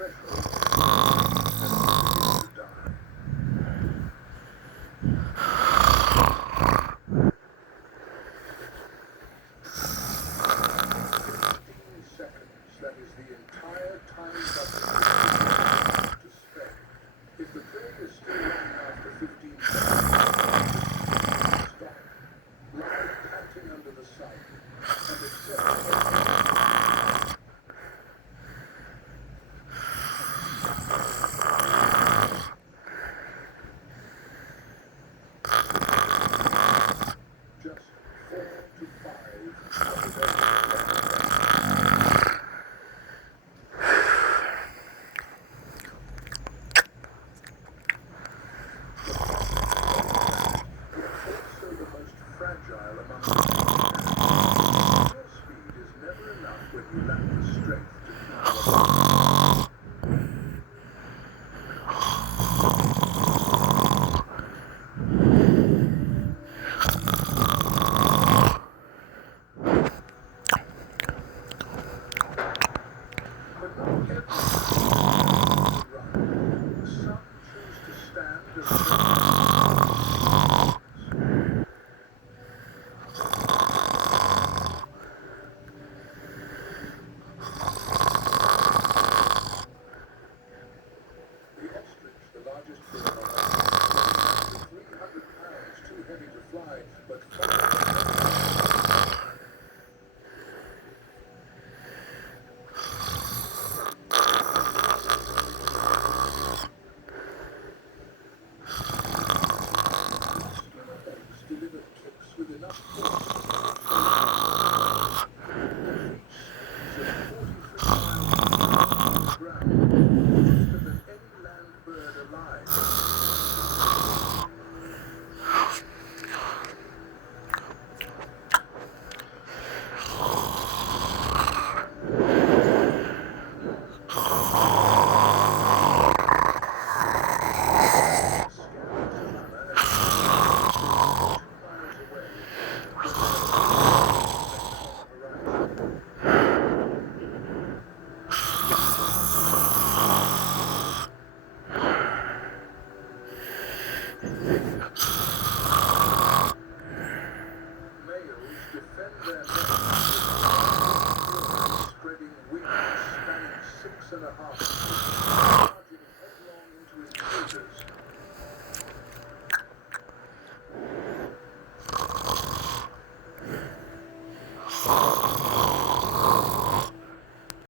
threshold and begin to die. 15 seconds, that is the entire time buffer to spend. If the prey is still running after 15 seconds, stop. Lie panting under the sun and accept. Just 4 to 5 of the also the most fragile among them. Your speed is never enough when you lack the strength to keep up. But not everyone run. Some choose to stand and the ostrich, the largest bird on Earth, weighs up to 300 pounds, too heavy to fly, but muscular legs deliver kicks with enough force that reach speeds of 43 miles per ground, faster than any land bird alive. Males defend their nests spreading wings spanning 6.5 feet, charging headlong into his predators.